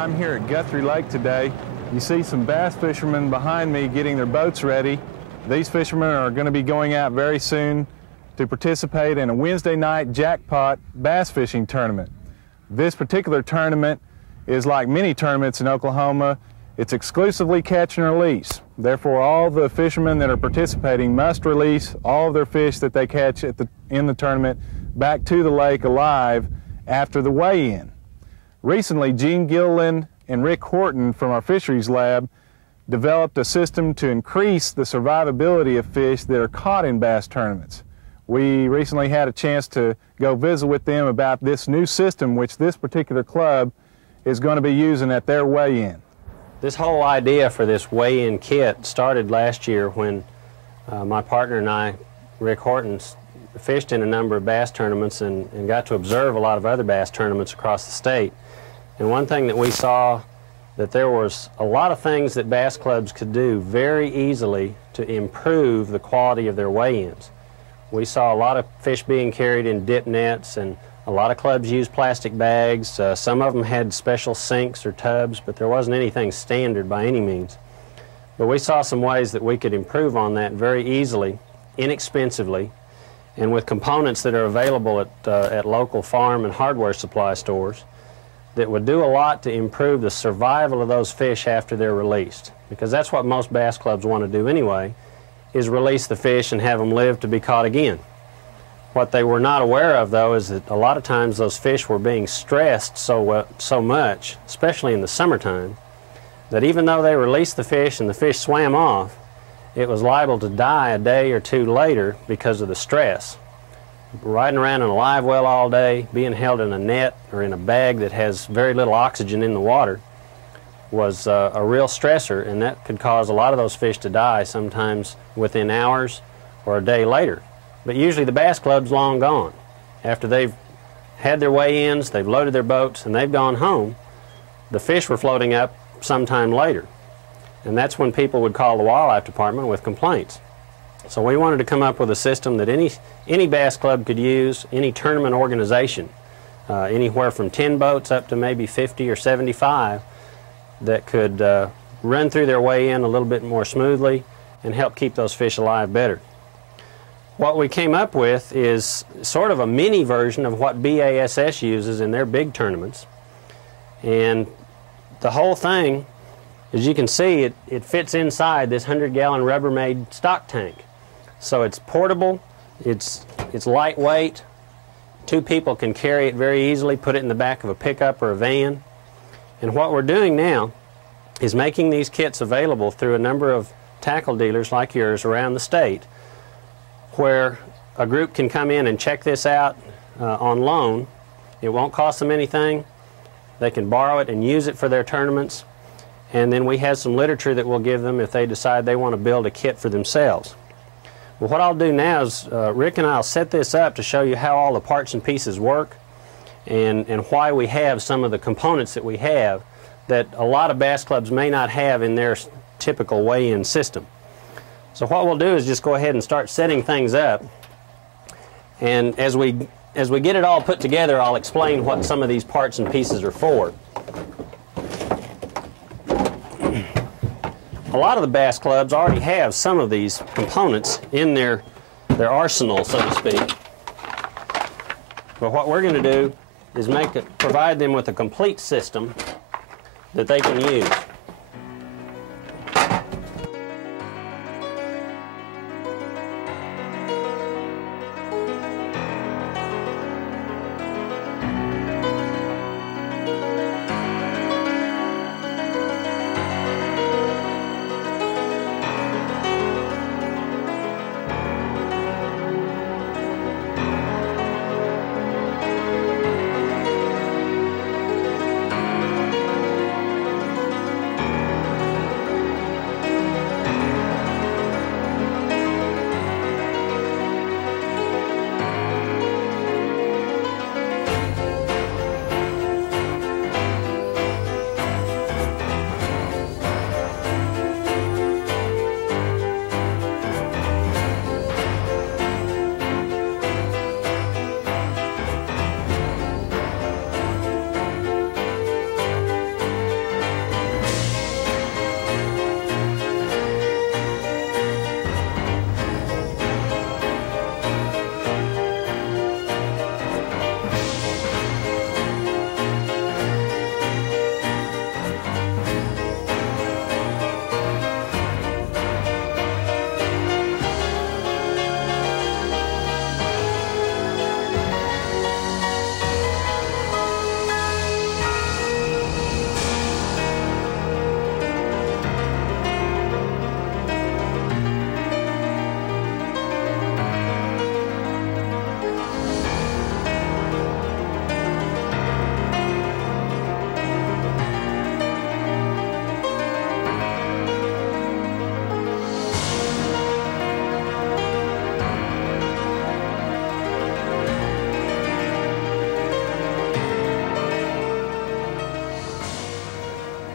I'm here at Guthrie Lake today. You see some bass fishermen behind me getting their boats ready. These fishermen are going to be going out very soon to participate in a Wednesday night jackpot bass fishing tournament. This particular tournament is like many tournaments in Oklahoma. It's exclusively catch and release. Therefore, all the fishermen that are participating must release all of their fish that they catch in the tournament back to the lake alive after the weigh-in. Recently, Gene Gilliland and Rick Horton from our Fisheries lab developed a system to increase the survivability of fish that are caught in bass tournaments. We recently had a chance to go visit with them about this new system which this particular club is going to be using at their weigh-in. This whole idea for this weigh-in kit started last year when my partner and I, Rick Horton, fished in a number of bass tournaments and got to observe a lot of other bass tournaments across the state. And one thing that we saw, that there was a lot of things that bass clubs could do very easily to improve the quality of their weigh-ins. We saw a lot of fish being carried in dip nets, and a lot of clubs used plastic bags. Some of them had special sinks or tubs, but there wasn't anything standard by any means. But we saw some ways that we could improve on that very easily, inexpensively, and with components that are available at local farm and hardware supply stores that would do a lot to improve the survival of those fish after they're released. Because that's what most bass clubs want to do anyway, is release the fish and have them live to be caught again. What they were not aware of, though, is that a lot of times those fish were being stressed so much, especially in the summertime, that even though they released the fish and the fish swam off, it was liable to die a day or two later because of the stress. Riding around in a live well all day, being held in a net or in a bag that has very little oxygen in the water was a real stressor, and that could cause a lot of those fish to die, sometimes within hours or a day later. But usually the bass club's long gone. After they've had their weigh-ins, they've loaded their boats, and they've gone home, the fish were floating up sometime later. And that's when people would call the wildlife department with complaints. So we wanted to come up with a system that any bass club could use, any tournament organization, anywhere from 10 boats up to maybe 50 or 75, that could run through their weigh-in a little bit more smoothly and help keep those fish alive better. What we came up with is sort of a mini version of what BASS uses in their big tournaments. And the whole thing, as you can see, it fits inside this 100-gallon Rubbermaid stock tank. So it's portable, it's lightweight, two people can carry it very easily, put it in the back of a pickup or a van. And what we're doing now is making these kits available through a number of tackle dealers like yours around the state, where a group can come in and check this out on loan. It won't cost them anything. They can borrow it and use it for their tournaments. And then we have some literature that we'll give them if they decide they want to build a kit for themselves. Well, what I'll do now is Rick and I will set this up to show you how all the parts and pieces work and why we have some of the components that we have that a lot of bass clubs may not have in their typical weigh-in system. So what we'll do is just go ahead and start setting things up, and as we get it all put together, I'll explain what some of these parts and pieces are for. A lot of the bass clubs already have some of these components in their arsenal, so to speak. But what we're going to do is provide them with a complete system that they can use.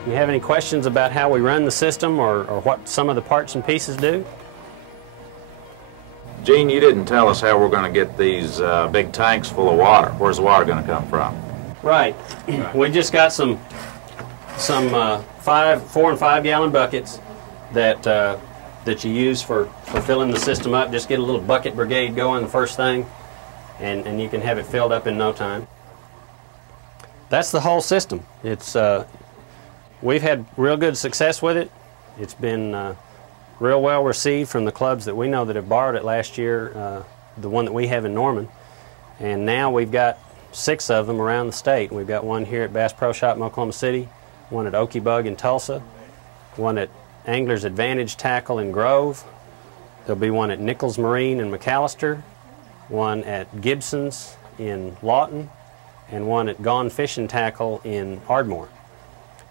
You have any questions about how we run the system or what some of the parts and pieces do? Gene, you didn't tell us how we're going to get these big tanks full of water. Where's the water going to come from? Right. We just got some 4 and 5 gallon buckets that you use for filling the system up. Just get a little bucket brigade going the first thing, and you can have it filled up in no time. That's the whole system. It's we've had real good success with it. It's been real well received from the clubs that we know that have borrowed it last year, the one that we have in Norman. And now we've got 6 of them around the state. We've got one here at Bass Pro Shop in Oklahoma City, one at Okie Bug in Tulsa, one at Angler's Advantage Tackle in Grove. There'll be one at Nichols Marine in McAllister, one at Gibson's in Lawton, and one at Gone Fishing Tackle in Ardmore.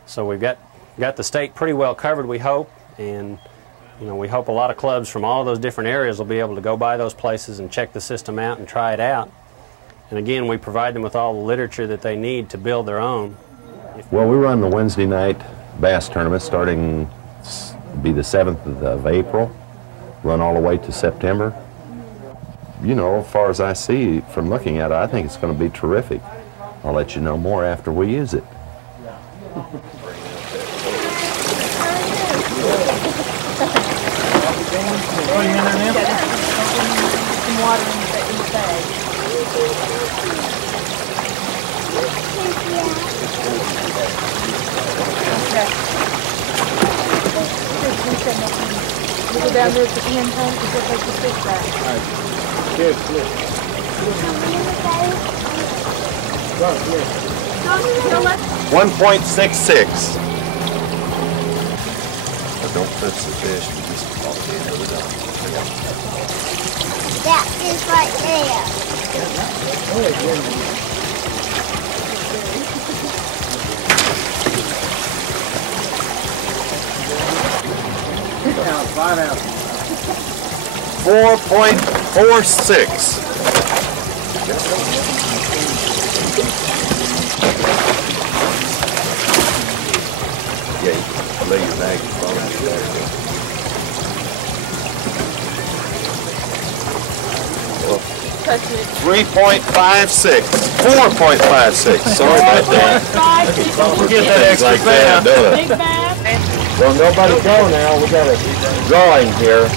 So we've got the state pretty well covered, we hope, and you know, we hope a lot of clubs from all those different areas will be able to go by those places and check the system out and try it out. And again, we provide them with all the literature that they need to build their own. Well, we run the Wednesday night bass tournament starting be the 7th of April, run all the way to September. You know, as far as I see from looking at it, I think it's going to be terrific. I'll let you know more after we use it. Go down there at the end, Hank, and just take the stick back. All right. Good, flip. 1.66. But don't touch the fish, you just fall at the end of the dock. That is right there. 5 ounces. 4.46. Yeah, you lay your bag and fall out of there. 3.56. 4.56. Sorry about that. Don't forget that extra like that, Big bass. Well, nobody go now. We got a drawing here.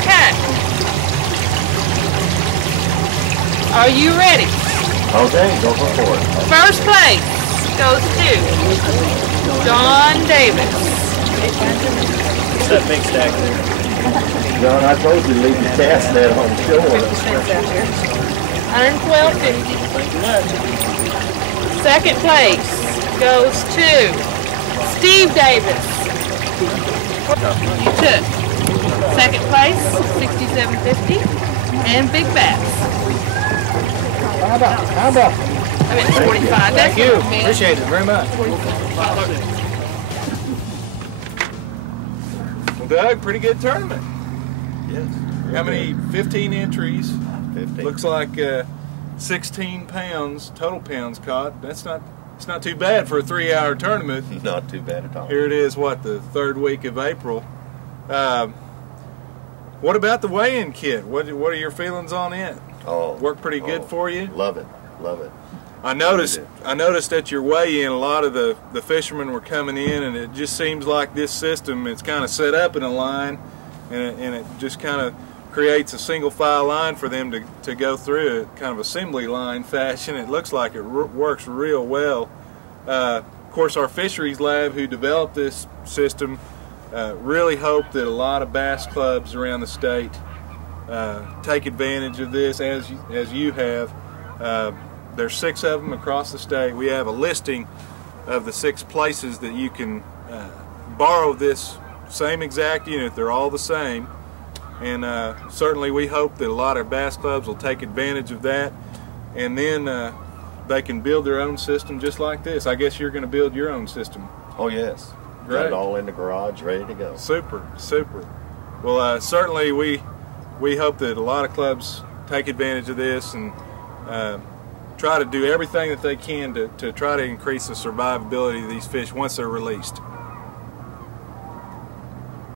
Okay. Are you ready? Okay, go for it. First place goes to John Davis. What's that big stack there? John, I told you to leave the cast net on shore. 112.50. Second place goes to Steve Davis. You took second place, 67.50, and Big Bass. How about? I mean, 45. That's Thank you. what I meant. Appreciate it very much. Well, Doug, pretty good tournament. Yes. How many? 15 entries. 15. Looks like 16 pounds, total pounds caught. It's not too bad for a 3-hour tournament. Not too bad at all. Here it is, what, the 3rd week of April. What about the weigh-in kit? What are your feelings on it? Oh, Worked pretty good for you? Love it. Love it. I noticed at your weigh-in, a lot of the fishermen were coming in, and it just seems like this system, it's kind of set up in a line, and it just kind of creates a single file line for them to go through it, kind of assembly line fashion. It looks like it works real well. Of course, our fisheries lab who developed this system really hope that a lot of bass clubs around the state take advantage of this as you have. There's 6 of them across the state. We have a listing of the 6 places that you can borrow this same exact unit. They're all the same. And certainly we hope that a lot of bass clubs will take advantage of that, and then they can build their own system just like this. I guess you're going to build your own system. Oh, yes. Great. Got it all in the garage, ready to go. Super, super. Well, certainly we hope that a lot of clubs take advantage of this, and try to do everything that they can to try to increase the survivability of these fish once they're released.